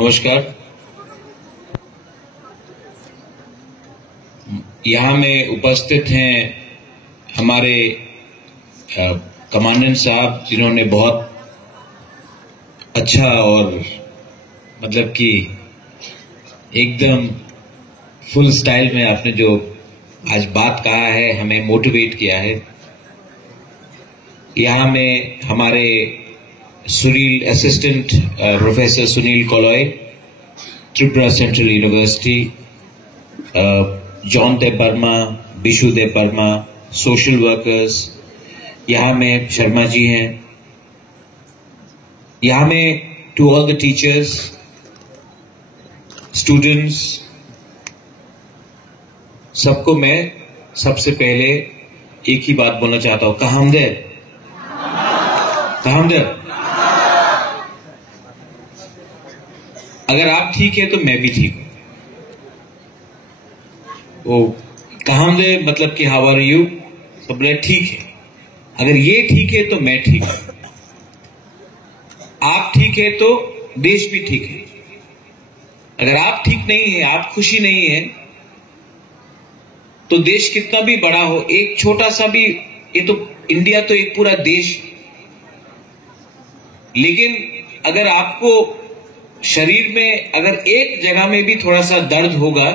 नमस्कार। यहाँ में उपस्थित हैं हमारे कमांडेंट साहब, जिन्होंने बहुत अच्छा और मतलब कि एकदम फुल स्टाइल में आपने जो आज बात कहा है, हमें मोटिवेट किया है। यहाँ में हमारे Sunil assistant professor Sunil Koloy, Tripura central university, John Debbarma, Bishu Debbarma, social workers, यहाँ में शर्मा जी हैं। यहाँ में to all the teachers, students, सबको मैं सबसे पहले एक ही बात बोलना चाहता हूं, कहामदर्द। अगर आप ठीक है तो मैं भी ठीक हूं। वो कहामदर्द मतलब कि हाउ आर यू, तो बोले ठीक है। अगर ये ठीक है तो मैं ठीक हूं, आप ठीक है तो देश भी ठीक है। अगर आप ठीक नहीं है, आप खुशी नहीं है, तो देश कितना भी बड़ा हो, एक छोटा सा भी, ये तो इंडिया तो एक पूरा देश, लेकिन अगर आपको शरीर में अगर एक जगह में भी थोड़ा सा दर्द होगा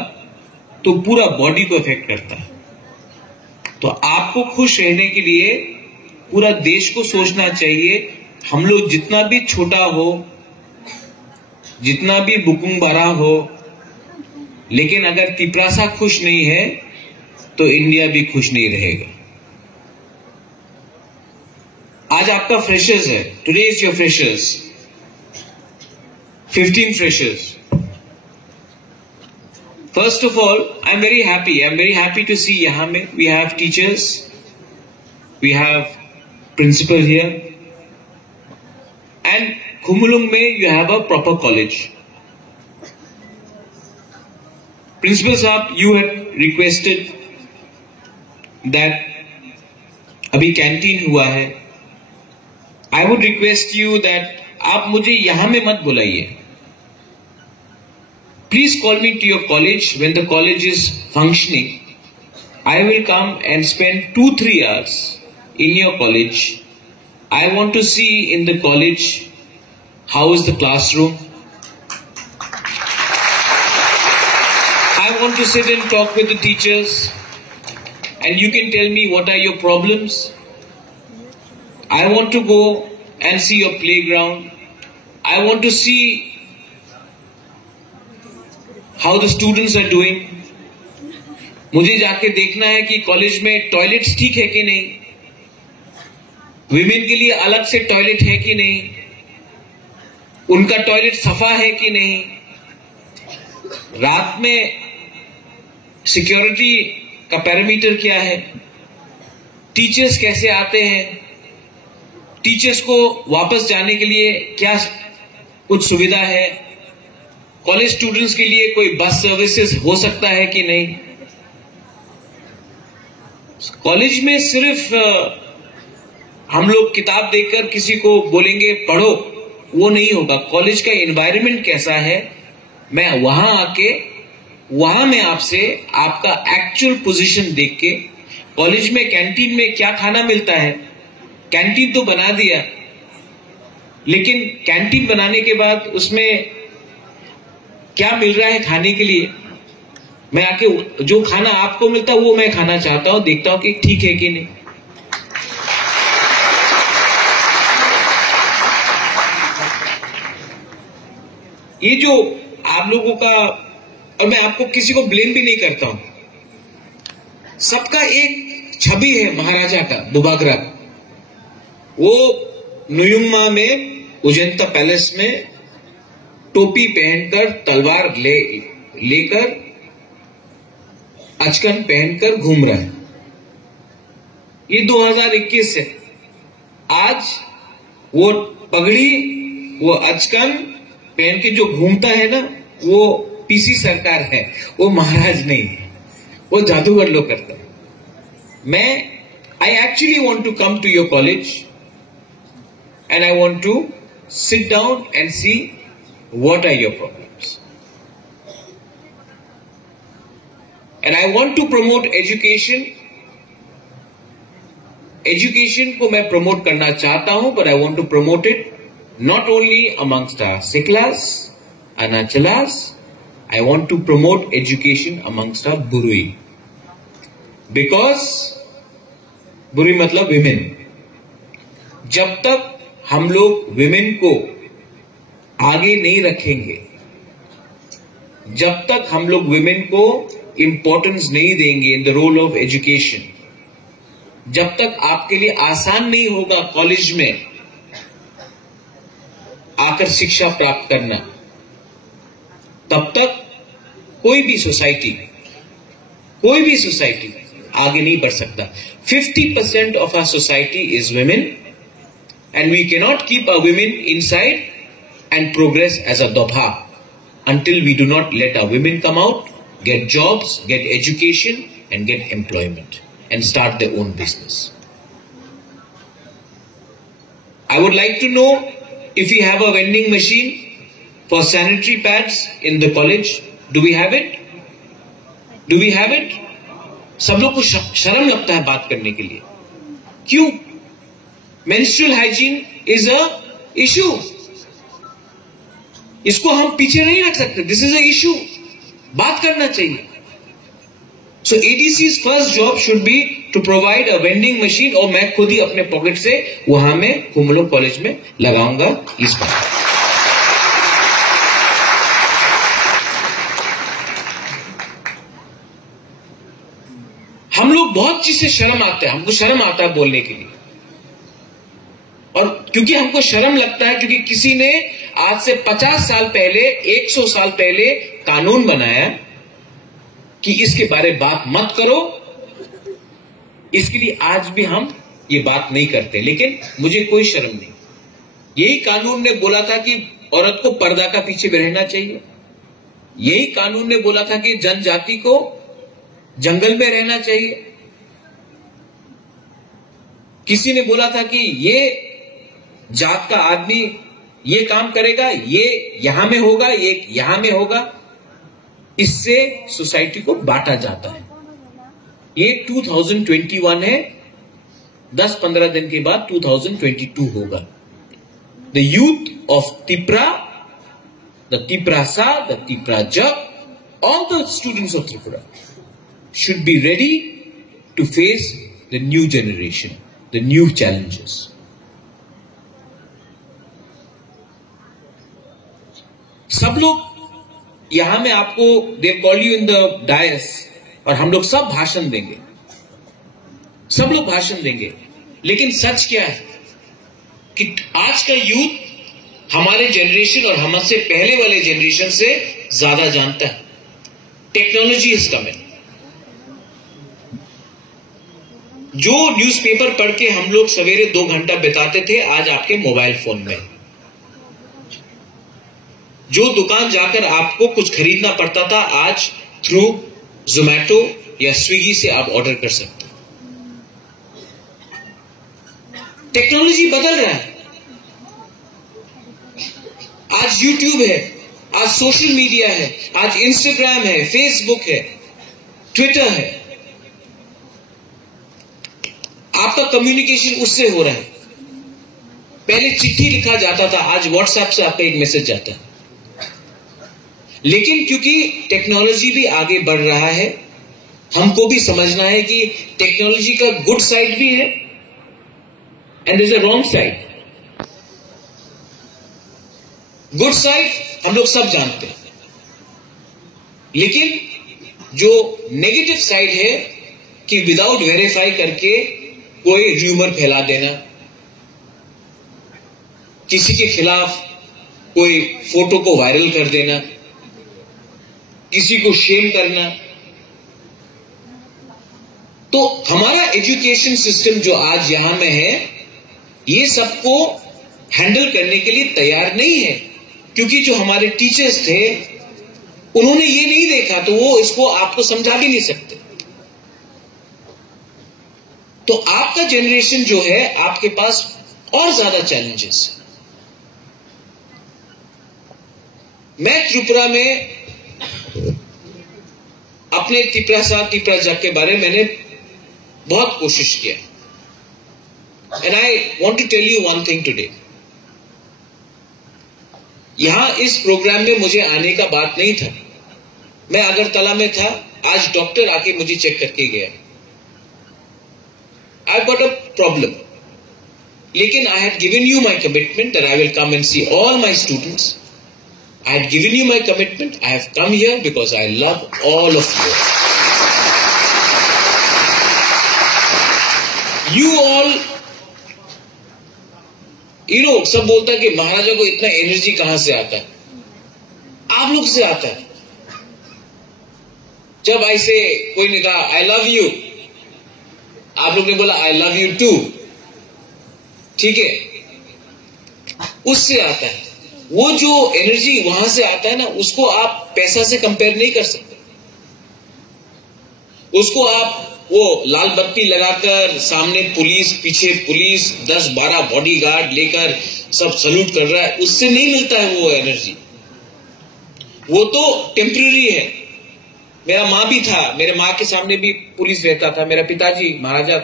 तो पूरा बॉडी को इफेक्ट करता है। तो आपको खुश रहने के लिए पूरा देश को सोचना चाहिए। हम लोग जितना भी छोटा हो, जितना भी बुकुंबारा हो, लेकिन अगर तिपरासा खुश नहीं है तो इंडिया भी खुश नहीं रहेगा। आज आपका फ्रेशर्स है, today is your freshers, 15 freshers. First of all, I'm very happy to see यहाँ में we have teachers, we have principal here, and Khumulung में you have a proper college. Principal साहब, you had requested that अभी canteen हुआ है, I would request you that आप मुझे यहां में मत बुलाइए। Please call me to your college when the college is functioning. I will come and spend 2-3 hours in your college. I want to see in the college how is the classroom. I want to sit and talk with the teachers, and you can tell me what are your problems. I want to go and see your playground. I want to see how the students are doing. मुझे जाके देखना है कि college में toilets ठीक है कि नहीं, विमेन के लिए अलग से टॉयलेट है कि नहीं, उनका टॉयलेट सफा है कि नहीं, रात में सिक्योरिटी का पैरामीटर क्या है, टीचर्स कैसे आते हैं, टीचर्स को वापस जाने के लिए क्या कुछ सुविधा है, कॉलेज स्टूडेंट्स के लिए कोई बस सर्विसेज हो सकता है कि नहीं। कॉलेज में सिर्फ हम लोग किताब देखकर किसी को बोलेंगे पढ़ो, वो नहीं होगा। कॉलेज का एनवायरनमेंट कैसा है, मैं वहां आके वहां मैं आपसे आपका एक्चुअल पोजीशन देख के, कॉलेज में कैंटीन में क्या खाना मिलता है, कैंटीन तो बना दिया, लेकिन कैंटीन बनाने के बाद उसमें क्या मिल रहा है खाने के लिए, मैं आके जो खाना आपको मिलता है वो मैं खाना चाहता हूं, देखता हूं कि ठीक है कि नहीं। ये जो आप लोगों का, और मैं आपको किसी को ब्लेम भी नहीं करता हूं, सबका एक छवि है महाराजा का, बुबागरा। वो नुयुम्मा में उजंता पैलेस में टोपी पहनकर, तलवार लेकर, अचकन पहनकर घूम रहा है। ये 2021 है। आज वो पगड़ी, वो अचकन पहन के जो घूमता है ना, वो पीसी सरकार है, वो महाराज नहीं है, वो जादूगर लोग करता है। I actually want to come to your college and I want to sit down and see what are your problems. And I want to promote education. Education को मैं प्रमोट करना चाहता हूं, but I want to promote it not only amongst our Siklas and our Chalas. I want to promote education amongst our Burui. Because Burui मतलब women. जब तक हम लोग women को आगे नहीं रखेंगे, जब तक हम लोग women को importance नहीं देंगे in the role of education, जब तक आपके लिए आसान नहीं होगा कॉलेज में आकर शिक्षा प्राप्त करना, तब तक कोई भी सोसाइटी आगे नहीं बढ़ सकता. 50% of our society is women, and we cannot keep our women inside and progress as a dobha until we do not let our women come out, get jobs, get education, and get employment, and start their own business. I would like to know if we have a vending machine for sanitary pads in the college. Do we have it? Do we have it? सब लोग को शर्म लगता है बात करने के लिए. क्यों? Menstrual hygiene is a issue. इसको हम पीछे नहीं रख सकते. This is a issue. बात करना चाहिए. So ADC's first job should be to provide a vending machine, और मैं खुद ही अपने पॉकेट से वहां में कुमलो कॉलेज में लगाऊंगा इस बार. हम लोग बहुत चीज से शर्म आता है, हमको शर्म आता है बोलने के लिए, और क्योंकि हमको शर्म लगता है क्योंकि किसी ने आज से 50 साल पहले, 100 साल पहले कानून बनाया कि इसके बारे में बात मत करो, इसके लिए आज भी हम ये बात नहीं करते. लेकिन मुझे कोई शर्म नहीं. यही कानून ने बोला था कि औरत को पर्दा का पीछे रहना चाहिए. यही कानून ने बोला था कि जनजाति को जंगल में रहना चाहिए. किसी ने बोला था कि ये जात का आदमी ये काम करेगा, ये यहां में होगा, ये यहां में होगा. इससे सोसाइटी को बांटा जाता है. ये 2021 है. 10-15 दिन के बाद 2022 होगा. The youth of Tripura, the Tripurasa, the Tripurajak, all the students of Tripura should be ready to face the new generation, the new challenges. सब लोग यहां में आपको they call you in the dais, और हम लोग सब भाषण देंगे, सब लोग भाषण देंगे. लेकिन सच क्या है कि आज का यूथ हमारे जनरेशन और हमसे पहले वाले जनरेशन से ज्यादा जानता है. Technology is coming. जो न्यूज़पेपर पढ़ के हम लोग सवेरे 2 घंटा बिताते थे, आज आपके मोबाइल फोन में. जो दुकान जाकर आपको कुछ खरीदना पड़ता था, आज थ्रू जोमैटो या स्विगी से आप ऑर्डर कर सकते हो. टेक्नोलॉजी बदल रहा है. आज यूट्यूब है, आज सोशल मीडिया है, आज इंस्टाग्राम है, फेसबुक है, ट्विटर है. आपका कम्युनिकेशन उससे हो रहा है. पहले चिट्ठी लिखा जाता था, आज व्हाट्सएप से आपका एक मैसेज जाता है. लेकिन क्योंकि टेक्नोलॉजी भी आगे बढ़ रहा है, हमको भी समझना है कि टेक्नोलॉजी का गुड साइड भी है and there is a wrong side. Good side हम लोग सब जानते हैं, लेकिन जो नेगेटिव साइड है कि विदाउट वेरीफाई करके कोई र्यूमर फैला देना, किसी के खिलाफ कोई फोटो को वायरल कर देना, किसी को शेम करना. तो हमारा एजुकेशन सिस्टम जो आज यहां में है, ये सबको हैंडल करने के लिए तैयार नहीं है. क्योंकि जो हमारे टीचर्स थे, उन्होंने ये नहीं देखा, तो वो इसको आपको समझा भी नहीं सकते. तो आपका जनरेशन जो है, आपके पास और ज्यादा चैलेंजेस. मैं त्रिपुरा में अपने तिपरा जग के बारे में मैंने बहुत कोशिश किया। And I want to tell you one thing today. यहां इस प्रोग्राम में मुझे आने का बात नहीं था। मैं अगरतला में था, आज डॉक्टर आके मुझे चेक करके गया। आई गॉट अ प्रॉब्लम, लेकिन I had given you my commitment that I will come and see all my students. I had given you my commitment. I have come here because I love all of you. You all, सब बोलता है कि महाराजा को इतना energy कहां से आता है? आप लोग से आता है। जब ऐसे कोई ने कहा आई लव यू, आप लोग ने बोला आई लव यू टू, ठीक है, उससे आता है। वो जो एनर्जी वहां से आता है ना, उसको आप पैसा से कंपेयर नहीं कर सकते। उसको आप वो लाल बत्ती लगाकर सामने पुलिस, पीछे पुलिस, 10-12 बॉडीगार्ड लेकर सब सल्यूट कर रहा है, उससे नहीं मिलता है वो एनर्जी। वो तो टेम्पररी है। मेरा माँ भी था, मेरे माँ के सामने भी पुलिस रहता था। मेरा पिताजी महाराजा,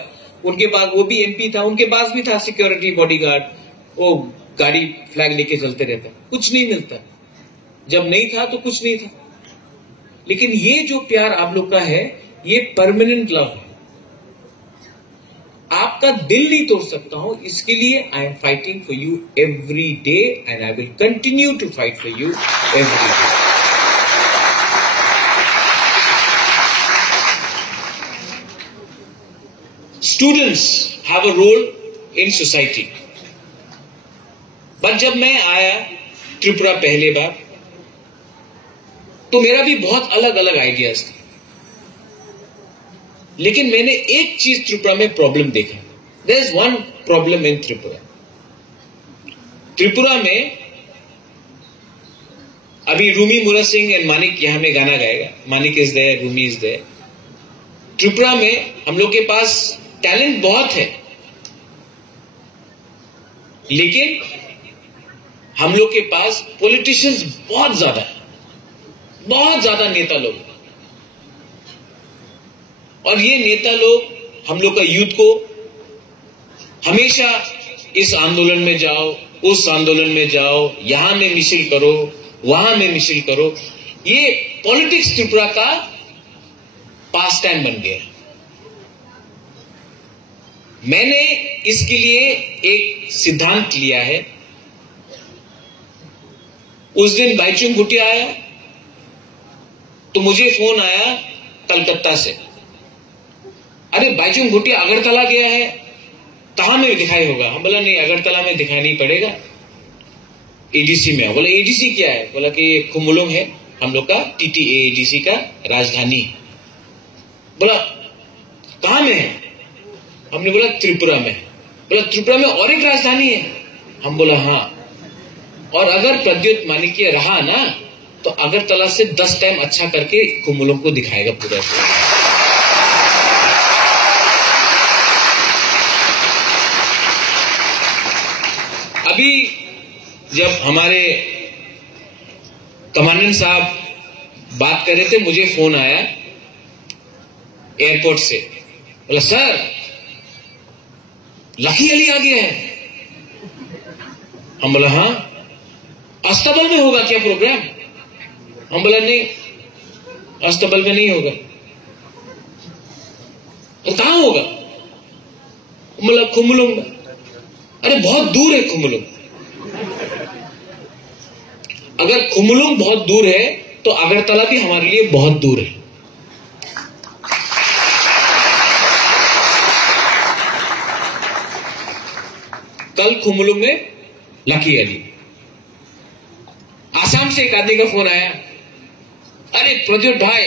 उनके पास, वो भी एमपी था, उनके पास भी था सिक्योरिटी बॉडीगार्ड। वो गाड़ी फ्लैग लेके चलते रहता। कुछ नहीं मिलता। जब नहीं था तो कुछ नहीं था। लेकिन ये जो प्यार आप लोग का है, ये परमानेंट लव है। आपका दिल नहीं तोड़ सकता हूं, इसके लिए I am fighting for you every day and I will continue to fight for you every day. Students have a role in society. But जब मैं आया त्रिपुरा पहले बार, तो मेरा भी बहुत अलग अलग आइडियाज थे। लेकिन मैंने एक चीज त्रिपुरा में प्रॉब्लम देखा। There is one problem in Tripura. Tripura में अभी रूमी मुरा सिंह एंड मानिक यहां में गाना गाएगा। Manik is there, Rumi is there. Tripura में हम लोग के पास टैलेंट बहुत है, लेकिन हम लोग के पास पॉलिटिशियंस बहुत ज्यादा है, बहुत ज्यादा नेता लोग। और ये नेता लोग हम लोग का यूथ को हमेशा इस आंदोलन में जाओ, उस आंदोलन में जाओ, यहां में मिছিল करो, वहां में मिছিল करो। ये पॉलिटिक्स त्रिपुरा का पास टाइम बन गया। मैंने इसके लिए एक सिद्धांत लिया है। उस दिन बाइचुंग भूटिया आया तो मुझे फोन आया कलकत्ता से, अरे बाइचुंग भूटिया अगरतला गया है, कहां में दिखाई होगा? हम बोला नहीं, अगरतला में दिखाई नहीं पड़ेगा, एडीसी में। बोला एडीसी क्या है? बोला कि खुमुलुंग है हम लोग का, टीटीए एडीसी का राजधानी। बोला कहां में है? हमने बोला त्रिपुरा में। बोला त्रिपुरा में और एक राजधानी है? हम बोला हाँ। और अगर प्रद्युत मानिक्य रहा ना, तो अगरतला से 10 टाइम अच्छा करके खुमुलुंग को दिखाएगा पूरा। अभी जब हमारे कमांडेंट साहब बात कर रहे थे, मुझे फोन आया एयरपोर्ट से। बोला सर लकी अली आ गया है। हम बोला हाँ। अस्तबल में होगा क्या प्रोग्राम? हम बोला नहीं, अस्तबल में नहीं होगा। तो कहां होगा? बोला खुमुलुंग में। अरे बहुत दूर है खुमुलुंग। अगर खुमुलुंग बहुत दूर है तो अगरतला भी हमारे लिए बहुत दूर है। कल खुमुलुंग में लकी अली। आसाम से एक आदमी का फोन आया, अरे प्रद्युत भाई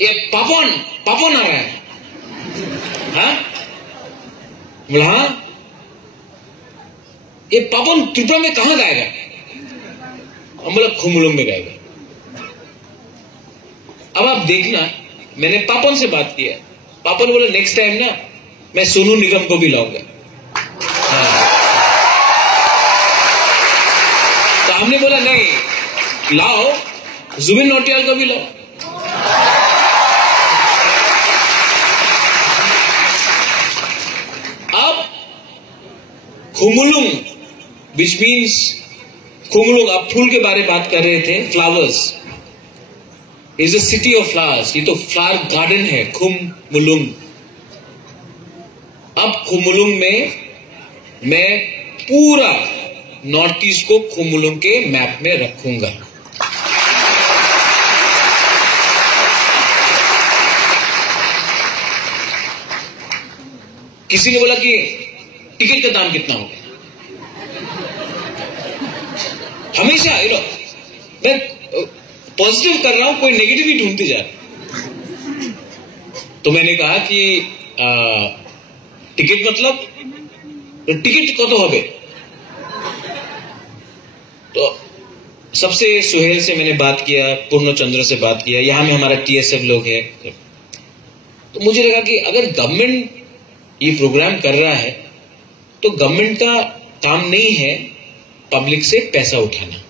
ये पापोन आ रहा है। हाँ बोला हाँ, ये पापोन त्रिपुरा में कहां गाएगा? हम बोला खुमुलुंग में गाएगा। अब आप देखना, मैंने पापोन से बात किया। पापोन बोला नेक्स्ट टाइम ना मैं सोनू निगम को भी लाऊंगा। तो हमने बोला नहीं, लाओ, जुबिन नौटियाल का भी लाओ। अब खुमुलुंग, विच मीन्स खुमुलुंग, आप फूल के बारे में बात कर रहे थे, flowers is a city of flowers. ये तो फ्लावर गार्डन है खुमुलुंग। अब खुमुलुंग में मैं पूरा नॉर्थ ईस्ट को खुमुलुंग के मैप में रखूंगा। किसी ने बोला कि टिकट का दाम कितना होगा। हमेशा मैं पॉजिटिव कर रहा हूं, कोई नेगेटिव ही ढूंढते जा रहे। तो मैंने कहा कि टिकट मतलब टिकट कत होबे। तो सबसे सुहेल से मैंने बात किया, पूर्णचंद्र से बात किया, यहां में हमारा टीएसएफ लोग है। तो मुझे लगा कि अगर गवर्नमेंट ये प्रोग्राम कर रहा है तो गवर्नमेंट का काम नहीं है पब्लिक से पैसा उठाना।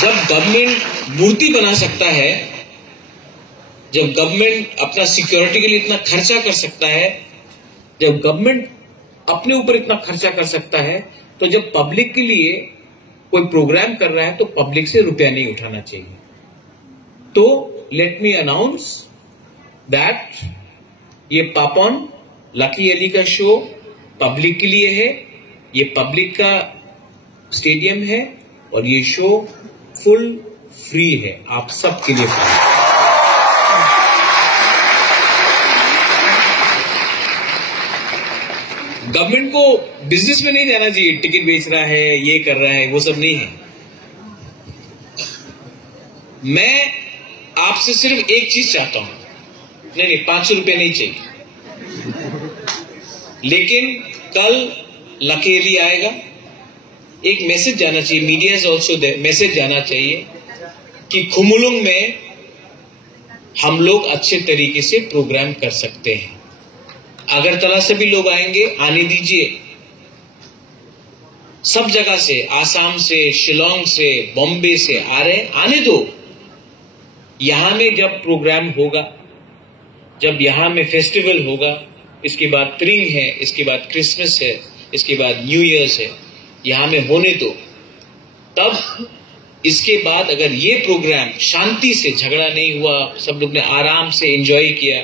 जब गवर्नमेंट मूर्ति बना सकता है, जब गवर्नमेंट अपना सिक्योरिटी के लिए इतना खर्चा कर सकता है, जब गवर्नमेंट अपने ऊपर इतना खर्चा कर सकता है, तो जब पब्लिक के लिए कोई प्रोग्राम कर रहा है तो पब्लिक से रुपया नहीं उठाना चाहिए। तो लेट मी अनाउंस दैट ये पापन लकी अली का शो पब्लिक के लिए है। ये पब्लिक का स्टेडियम है और ये शो फुल फ्री है, आप सबके लिए फ्री है। गवर्नमेंट को बिजनेस में नहीं जाना चाहिए, टिकट बेच रहा है, ये कर रहा है, वो सब नहीं है। मैं आपसे सिर्फ एक चीज चाहता हूं, नहीं 500 रुपए नहीं चाहिए, लेकिन कल लकेली आएगा, एक मैसेज जाना चाहिए, मीडिया इज ऑल्सो मैसेज जाना चाहिए कि खुमुलुंग में हम लोग अच्छे तरीके से प्रोग्राम कर सकते हैं। अगरतला से भी लोग आएंगे, आने दीजिए। सब जगह से, आसाम से, शिलोंग से, बॉम्बे से आ रहे हैं, आने दो। यहां में जब प्रोग्राम होगा, जब यहां में फेस्टिवल होगा, इसके बाद त्रिंग है, इसके बाद क्रिसमस है, इसके बाद न्यू ईयर्स है, यहां में होने दो। तब इसके बाद अगर ये प्रोग्राम शांति से, झगड़ा नहीं हुआ, सब लोग ने आराम से एंजॉय किया,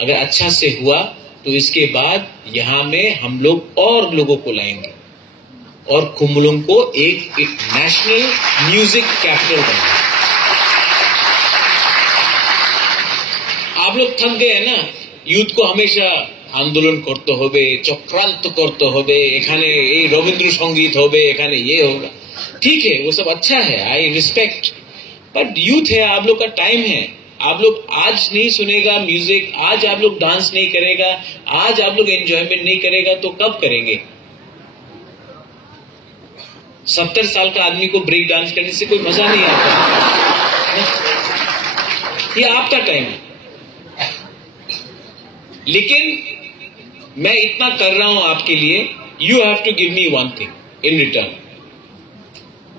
अगर अच्छा से हुआ, तो इसके बाद यहां में हम लोग और लोगों को लाएंगे और खुमुलुंग को एक नेशनल म्यूजिक कैपिटल बनाएंगे। आप लोग थक गए हैं ना, यूथ को हमेशा आंदोलन करते होबे, चक्रांत करते होबे, एखाने ये रविंद्र संगीत होबे, एखाने ये होगा। ठीक है, वो सब अच्छा है, आई रिस्पेक्ट, बट यूथ है, आप लोग का टाइम है। आप लोग आज नहीं सुनेगा म्यूजिक, आज आप लोग डांस नहीं करेगा, आज आप लोग एंजॉयमेंट नहीं करेगा, तो कब करेंगे? 70 साल का आदमी को ब्रेक डांस करने से कोई मजा नहीं आता। ये आपका टाइम है। लेकिन मैं इतना कर रहा हूं आपके लिए, you have to give me one thing in return.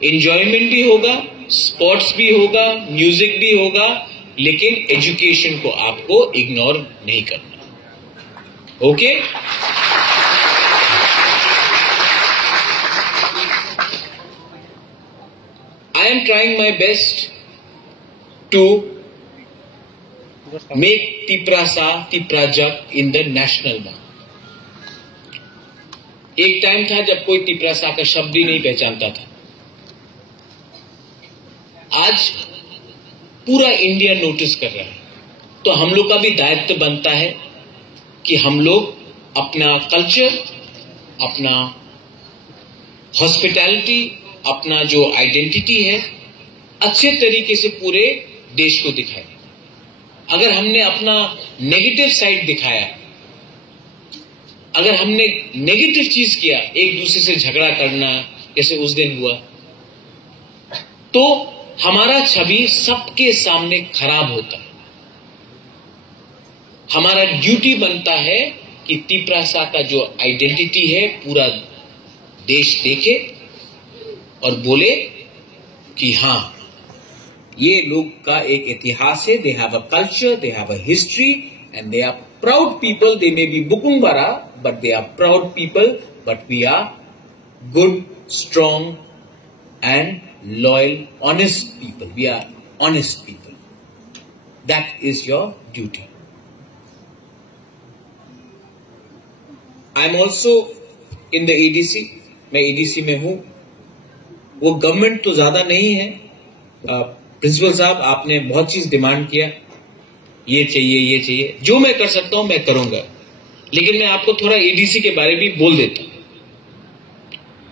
Enjoyment भी होगा, स्पोर्ट्स भी होगा, म्यूजिक भी होगा, लेकिन एजुकेशन को आपको इग्नोर नहीं करना। Okay? I am trying my best to make Tiprasa Tiprajak in the national mouth. एक टाइम था जब कोई तिप्रासा का शब्द ही नहीं पहचानता था। आज पूरा इंडिया नोटिस कर रहा है, तो हम लोग का भी दायित्व बनता है कि हम लोग अपना कल्चर, अपना हॉस्पिटैलिटी, अपना जो आइडेंटिटी है, अच्छे तरीके से पूरे देश को दिखाए। अगर हमने अपना नेगेटिव साइड दिखाया, अगर हमने नेगेटिव चीज किया, एक दूसरे से झगड़ा करना जैसे उस दिन हुआ, तो हमारा छवि सबके सामने खराब होता है। हमारा ड्यूटी बनता है कि तिप्रासा का जो आइडेंटिटी है पूरा देश देखे और बोले कि हाँ, ये लोग का एक इतिहास है, they have a culture, they have a history and they are proud people. They may be बुकुंबारा but they are proud people, but we are good, strong and loyal, honest people. We are honest people. That is your duty. I am also in the ADC. मैं ADC में हूं. वो government तो ज्यादा नहीं है. Principal साहब, आपने बहुत चीज डिमांड किया, ये चाहिए, ये चाहिए. जो मैं कर सकता हूं मैं करूंगा, लेकिन मैं आपको थोड़ा ADC के बारे में बोल देता हूं.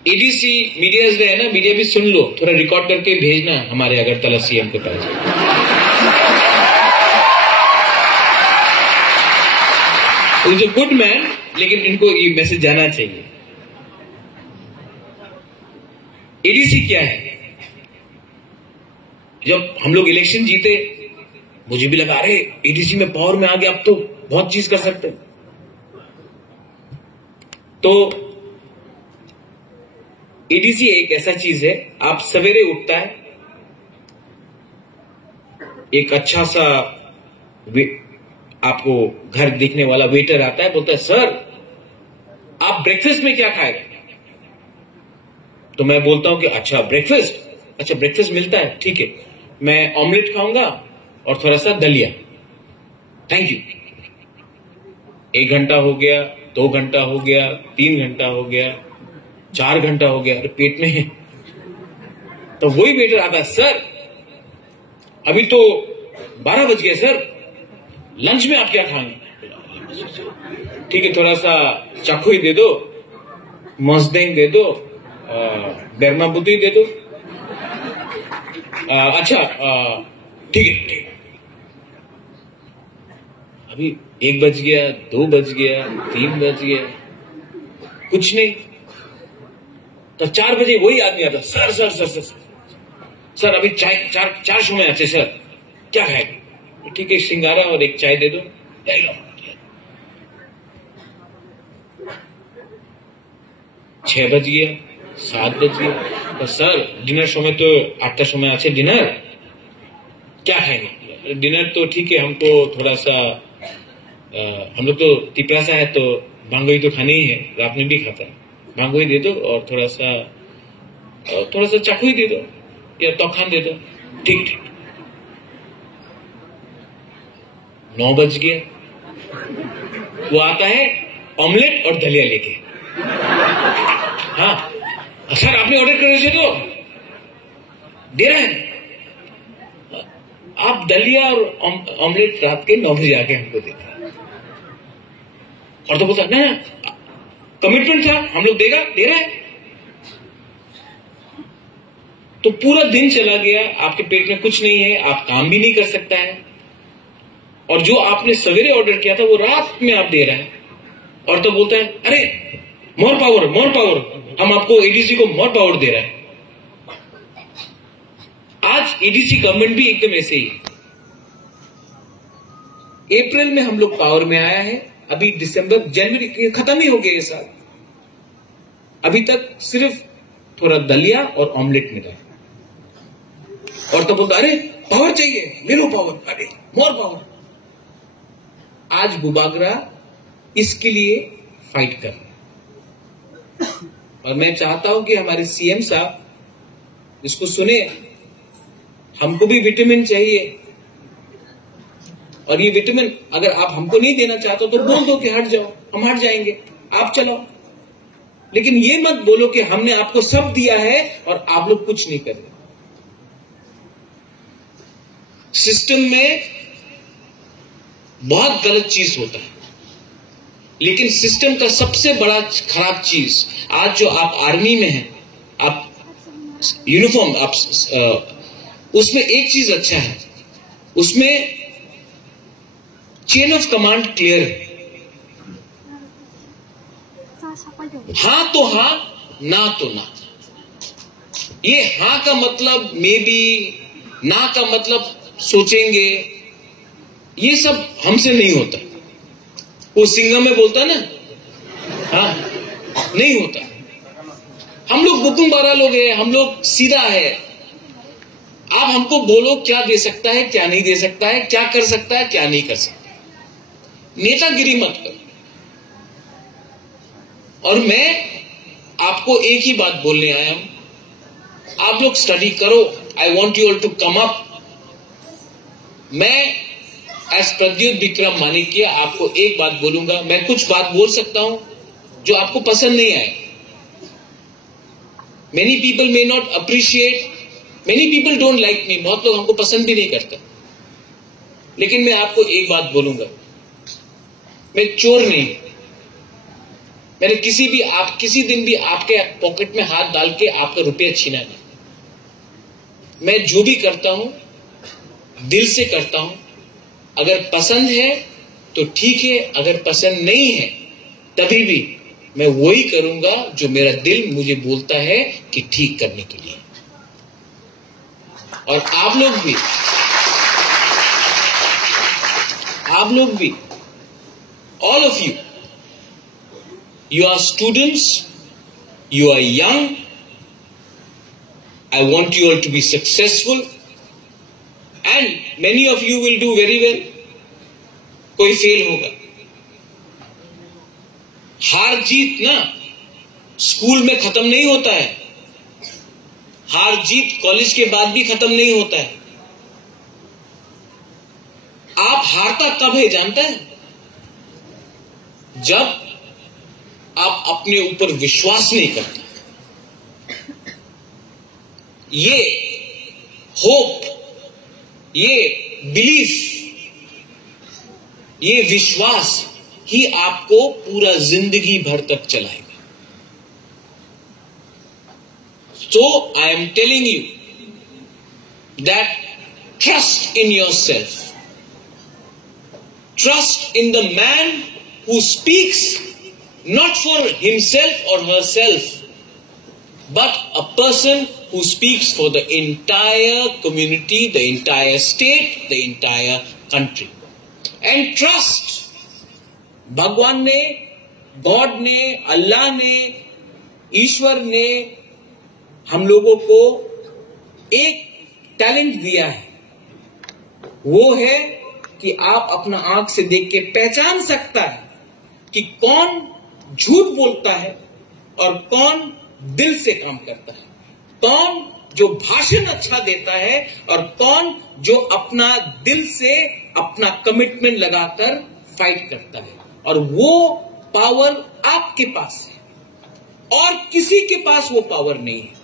एडीसी मीडिया है ना, मीडिया भी सुन लो, थोड़ा रिकॉर्ड करके भेजना हमारे अगरतला सीएम के पास. इज अ गुड मैन, लेकिन इनको ये मैसेज जाना चाहिए. एडीसी क्या है? जब हम लोग इलेक्शन जीते, मुझे भी लगा अरे एडीसी में पावर में आ गया, अब तो बहुत चीज कर सकते. तो एडीसी एक ऐसा चीज है, आप सवेरे उठता है, एक अच्छा सा आपको घर देखने वाला वेटर आता है, बोलता है सर आप ब्रेकफास्ट में क्या खाएगा? तो मैं बोलता हूं कि अच्छा ब्रेकफास्ट, अच्छा ब्रेकफास्ट मिलता है, ठीक है, मैं ऑमलेट खाऊंगा और थोड़ा सा दलिया. Thank you. 1 घंटा हो गया, 2 घंटा हो गया, 3 घंटा हो गया, 4 घंटा हो गया, और पेट में है. तो वही वेटर आता है, सर अभी तो 12 बज गए सर, लंच में आप क्या खाएंगे? ठीक है, थोड़ा सा चाकू ही दे दो, मस्देंग दे दो, बेरमा बुद्धि दे दो. अच्छा ठीक है, ठीक. अभी 1 बज गया, 2 बज गया, 3 बज गया, कुछ नहीं. तो 4 बजे वही आदमी आता, sir sir sir sir sir अभी चाय, चार समय अच्छे सर, क्या खाएगा? ठीक है, सिंगारा और एक चाय दे दो. 6 बज गया, 7 बज गया, तो सर डिनर समय तो 8टा समय अच्छे, डिनर क्या खाएंगे? डिनर तो ठीक है, हमको थोड़ा सा हम लोग तो तिप्यासा है, तो भांगोई तो खाने ही है, रात में भी खाता है. भांगो ही दे दो और थोड़ा सा चाकू ही दे दो या तोखान दे दो. ठीक ठीक. 9 बज गया, वो आता है ऑमलेट और दलिया लेके. हाँ सर आपने ऑर्डर कर रहे थे तो दे रहे हैं. आप दलिया और ऑमलेट रात के 9 बजे आके हमको देते हैं. और तो बोलता ना कमिटमेंट था, हम लोग देगा, दे रहे हैं. तो पूरा दिन चला गया, आपके पेट में कुछ नहीं है, आप काम भी नहीं कर सकता है, और जो आपने सवेरे ऑर्डर किया था वो रात में आप दे रहे हैं. और तो बोलता है अरे मोर पावर, मोर पावर, हम आपको एडीसी को मोर पावर दे रहे हैं. आज एडीसी गवर्नमेंट भी एकदम ऐसे ही. अप्रैल में हम लोग पावर में आया है, अभी दिसंबर, जनवरी खत्म ही हो गया ये साल. अभी तक सिर्फ थोड़ा दलिया और ऑमलेट मिला. और तो बोलता अरे पावर चाहिए, ले लो पावर, अरे मोर पावर. आज बुबागरा इसके लिए फाइट कर रहे हैं, और मैं चाहता हूं कि हमारे सीएम साहब इसको सुने. हमको भी विटामिन चाहिए, और ये विटामिन अगर आप हमको नहीं देना चाहते हो तो बोल दो कि हट जाओ, हम हट जाएंगे, आप चलाओ. लेकिन ये मत बोलो कि हमने आपको सब दिया है और आप लोग कुछ नहीं कर रहे. सिस्टम में बहुत गलत चीज होता है, लेकिन सिस्टम का सबसे बड़ा खराब चीज, आज जो आप आर्मी में हैं, आप यूनिफॉर्म, आप उसमें एक चीज अच्छा है, उसमें चेन ऑफ कमांड क्लियर है. हां तो हां, ना तो ना. ये हां का मतलब मे बी, ना का मतलब सोचेंगे, ये सब हमसे नहीं होता. वो सिंगम में बोलता है ना, हाँ नहीं होता. हम लोग बुकुमबारा लोग हैं, हम लोग सीधा है। आप हमको बोलो क्या दे सकता है, क्या नहीं दे सकता है, क्या कर सकता है, क्या नहीं कर सकता। नेतागिरी मत करो। और मैं आपको एक ही बात बोलने आया हूं, आप लोग स्टडी करो। I want you all to come up. मैं एज प्रद्युत विक्रम मानिक्य आपको एक बात बोलूंगा। मैं कुछ बात बोल सकता हूं जो आपको पसंद नहीं आए। Many people may not appreciate, many people don't like me. बहुत लोग हमको पसंद भी नहीं करते। लेकिन मैं आपको एक बात बोलूंगा, मैं चोर नहीं। मैंने किसी दिन भी आपके पॉकेट में हाथ डाल के आपका रुपया छीना नहीं। मैं जो भी करता हूं दिल से करता हूं। अगर पसंद है तो ठीक है, अगर पसंद नहीं है तभी भी मैं वही करूंगा जो मेरा दिल मुझे बोलता है कि ठीक करने के लिए। और आप लोग भी all of you are students, you are young. I want you all to be successful and many of you will do very well. कोई फेल होगा। हार जीत ना स्कूल में खत्म नहीं होता है, हार जीत कॉलेज के बाद भी खत्म नहीं होता है। आप हारता कब है जानता है? जब आप अपने ऊपर विश्वास नहीं करते। ये होप, ये बिलीफ, ये विश्वास ही आपको पूरा जिंदगी भर तक चलाएगा। So I am telling you that trust in yourself. Trust in the man who speaks not for himself or herself, but a person who speaks for the entire community, the entire state, the entire country. And trust, भगवान ने, God ने, अल्लाह ने, ईश्वर ने हम लोगों को एक talent दिया है। वो है कि आप अपना आंख से देख के पहचान सकता है कि कौन झूठ बोलता है और कौन दिल से काम करता है, कौन जो भाषण अच्छा देता है और कौन जो अपना दिल से अपना कमिटमेंट लगाकर फाइट करता है। और वो पावर आपके पास है और किसी के पास वो पावर नहीं है।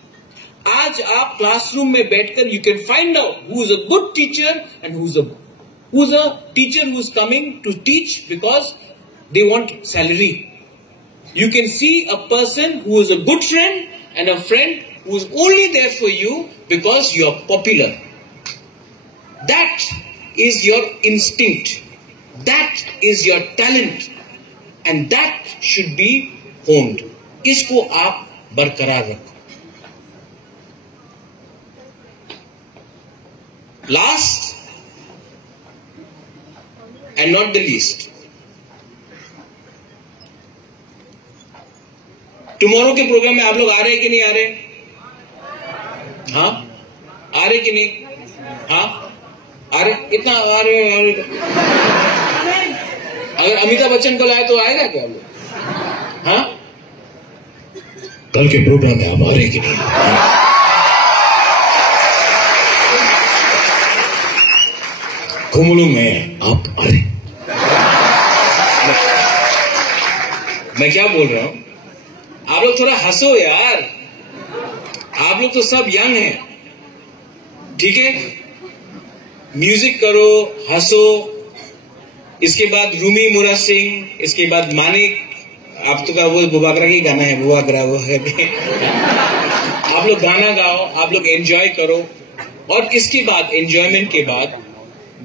आज आप क्लासरूम में बैठकर you can find out who is a good teacher and who is a teacher who is coming to teach because they want salary. You can see a person who is a good friend and a friend who is only there for you because you are popular. That is your instinct. That is your talent. And that should be honed. इसको आप बरकरार रखो। Last and not the least, tomorrow के programme में आप लोग आ रहे हैं कि नहीं आ रहे? हाँ, आ रहे कि नहीं? हाँ, आ रहे? इतना आ रहे? अगर अमिताभ बच्चन को लाए तो आएगा क्या लोग? हाँ, कल के प्रोग्राम में आप आ रहे कि नहीं? कुमलू में आप आ रहे? मैं क्या बोल रहा हूं? आप लोग थोड़ा हंसो यार। आप लोग तो सब यंग हैं, ठीक है? म्यूजिक करो, हंसो। इसके बाद रूमी मुरा सिंह, इसके बाद मानिक, आप तो का वो बुबागरा की गाना है, बुबागरा वो है। आप लोग गाना गाओ, आप लोग एंजॉय करो और इसके बाद एंजॉयमेंट के बाद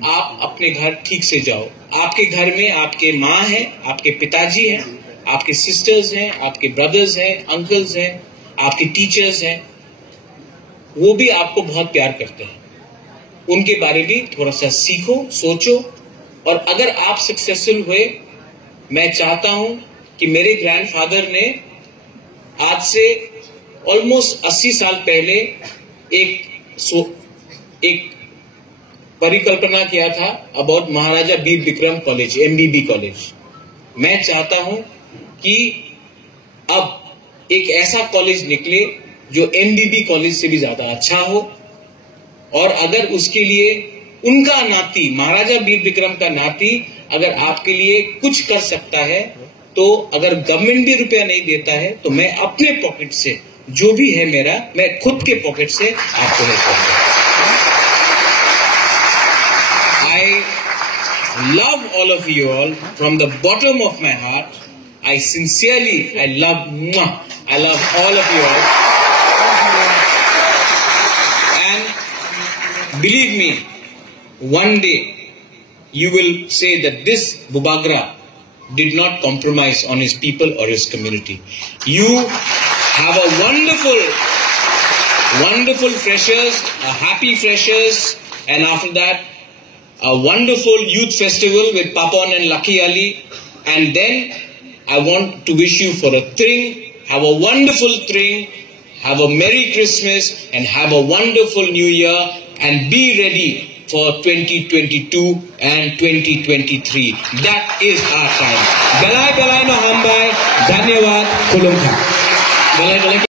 आप अपने घर ठीक से जाओ। आपके घर में आपके माँ है, आपके पिताजी हैं, आपके सिस्टर्स हैं, आपके ब्रदर्स हैं, अंकल्स हैं, आपके टीचर्स हैं। वो भी आपको बहुत प्यार करते हैं। उनके बारे में थोड़ा सा सीखो, सोचो। और अगर आप सक्सेसफुल हुए, मैं चाहता हूं कि मेरे ग्रैंडफादर ने आज से ऑलमोस्ट 80 साल पहले एक परिकल्पना किया था about Maharaja Bir Vikram college, MBB college. मैं चाहता हूं कि अब एक ऐसा कॉलेज निकले जो MBB कॉलेज से भी ज्यादा अच्छा हो, और अगर उसके लिए उनका नाती, महाराजा वीर विक्रम का नाती अगर आपके लिए कुछ कर सकता है, तो अगर गवर्नमेंट भी रुपया नहीं देता है तो मैं अपने पॉकेट से जो भी है मेरा, मैं खुद के पॉकेट से आपको हेल्प करूंगा। I love all of you all from the bottom of my heart. I love all of you all. And believe me, one day you will say that this Bubagra did not compromise on his people or his community. You have a wonderful freshers, a happy freshers, and after that, a wonderful youth festival with Papan and Lucky Ali. And then I want to wish you for a Thring. Have a wonderful Thring. Have a Merry Christmas and have a wonderful New Year, and be ready for 2022 and 2023. That is our time. Belai belai no hambai. Dhanyawad. Kulum kha.